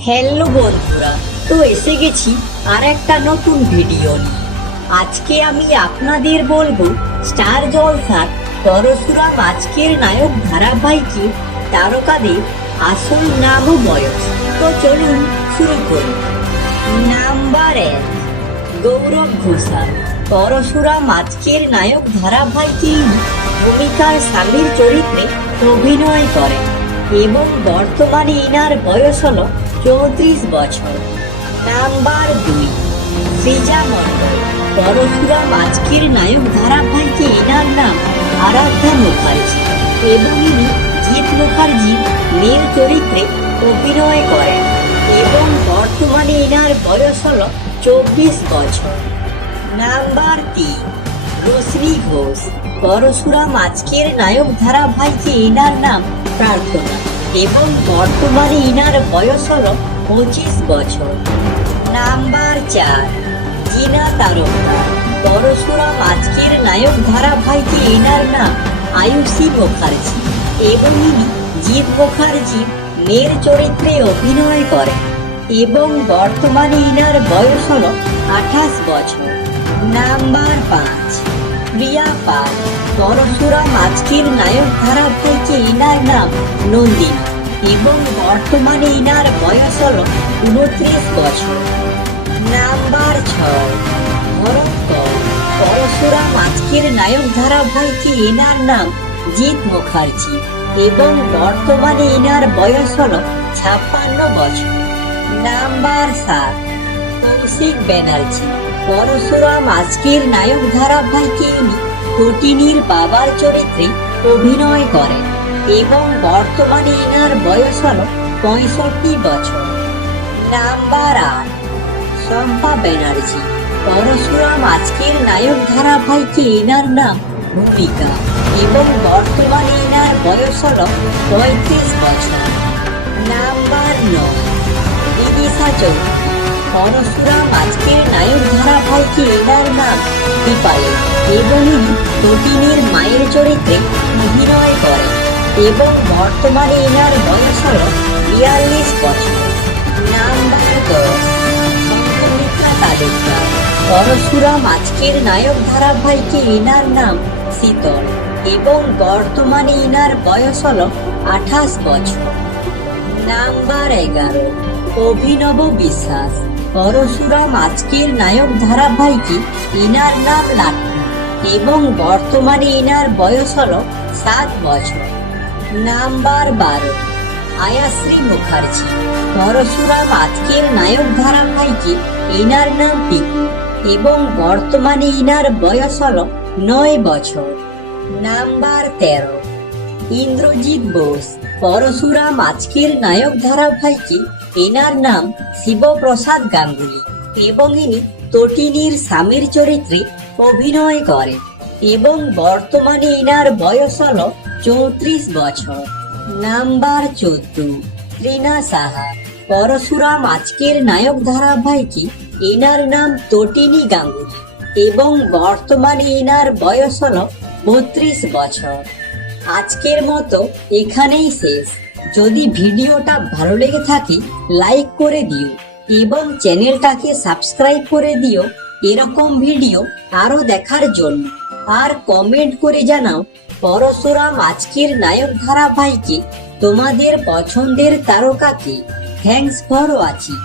Hello বন্ধুরা, তো এসে গেছি আর একটা নতুন ভিডিও নিয়ে। আজকে আমি আপনাদের বলবো স্টার জলসার পরশুরাম আজকের নায়ক ধারাবাহিকের তারকাদের আসল নাম ও বয়স। তো চলুন শুরু করি। নাম্বার 1, গৌরব ঘোষাল। পরশুরাম আজকের নায়ক ধারাবাহিকে ভূমিকার স্বামীর চরিত্রে অভিনয় করেন এবং বর্তমানে ইনার বয়স হলো 34 বছর। নাম্বার 2, সৃজা মণ্ডল। পরশুরাম আজকের নায়ক ধারাবাহিকে ইনার নাম আরাধ্যা মুখার্জি এবং ইনি জিৎ মুখার্জির মেয়ের চরিত্রে অভিনয় করেন এবং বর্তমানে ইনার বয়স হলো 24 বছর। নাম্বার 3, রশ্মি ঘোষ। পরশুরাম আজকের নায়ক ধারাবাহিকে ইনার নাম প্রার্থনা এবং বর্তমানে ইনার বয়স হলো 25 বছর। নাম্বার 4, জিনা তারকদার। পরশুরাম আজকের নায়ক ধারাবাহিকে ইনার নাম আয়ুষী মুখার্জি এবং ইনি জিৎ মুখার্জির মেয়ের চরিত্রে অভিনয় করেন এবং বর্তমানে ইনার বয়স হলো 28 বছর। নাম্বার 5, প্রিয়া পাল। পরশুরাম আজকের নায়ক ধারাবাহিকে ইনার নাম নন্দিনী এবং বর্তমানে ইনার বয়স হলো 29 বছর। নাম্বার 6, ভরত কর। পরশুরাম আজকের নায়ক ধারাবাহিকে ইনার নাম জিৎ মুখার্জি এবং বর্তমানে ইনার বয়স হলো 56 বছর। নাম্বার 7, কৌশিক ব্যানার্জি। পরশুরাম আজকের নায়ক ধারাবাহিকে ইনি তটিনীর বাবার চরিত্রে অভিনয় করেন এবং বর্তমানে ইনার বয়স হলো 65 বছর। নাম্বার 8, শম্পা ব্যানার্জি। পরশুরাম আজকের নায়ক ধারাবাহিকে ইনার নাম ভূমিকা এবং বর্তমানে ইনার বয়স হলো 35 বছর। নাম্বার 9, বিদিশা চৌধুরী। পরশুরাম আজকের নায়ক ধারাবাহিকে ইনার নাম দীপালি এবং ইনি তটিনীর মায়ের চরিত্রে অভিনয় করেন এবং বর্তমানে ইনার বয়স হলো 42 বছর। নাম্বার 10, সংঘমিত্রা তালুকদার। পরশুরাম আজকের নায়ক ধারাবাহিকে ইনার নাম শীতল এবং বর্তমানে ইনার বয়স হলো 28 বছর। নাম্বার 11, অভিনব বিশ্বাস। পরশুরাম আজকের নায়ক ধারাবাহিকে ইনার নাম লাট্টু এবং বর্তমানে ইনার বয়স হলো 7 বছর। নাম্বার 12, আয়াশ্রী মুখার্জি। পরশুরাম আজকের নায়ক ধারাবাহিকে ইনার নাম পিকু এবং বর্তমানে ইনার বয়স হলো 9 বছর। নাম্বার 13, ইন্দ্রজিৎ বোস। পরশুরাম আজকের নায়ক ধারাবাহিকে এনার নাম শিবপ্রসাদ গাঙ্গুলি এবং ইনি তটিনীর স্বামীর চরিত্রে অভিনয় করেন এবং বর্তমানে ইনার বয়স হলো 34 বছর। নাম্বার 14, রিনা সাহা। পরশুরাম আজকের নায়ক ধারাবাহিকে এনার নাম তটিনী গাঙ্গুলি এবং বর্তমানে ইনার বয়স হলো 32 বছর। আজকের মতো এখানেই শেষ। যদি ভিডিওটা ভালো লেগে থাকে লাইক করে দিও এবং চ্যানেলটাকে সাবস্ক্রাইব করে দিও এরকম ভিডিও আরো দেখার জন্য। আর কমেন্ট করে জানাও পরশুরাম আজকের নায়ক ধারাবাহিকে তোমাদের পছন্দের তারকা কে। Thanks for watching.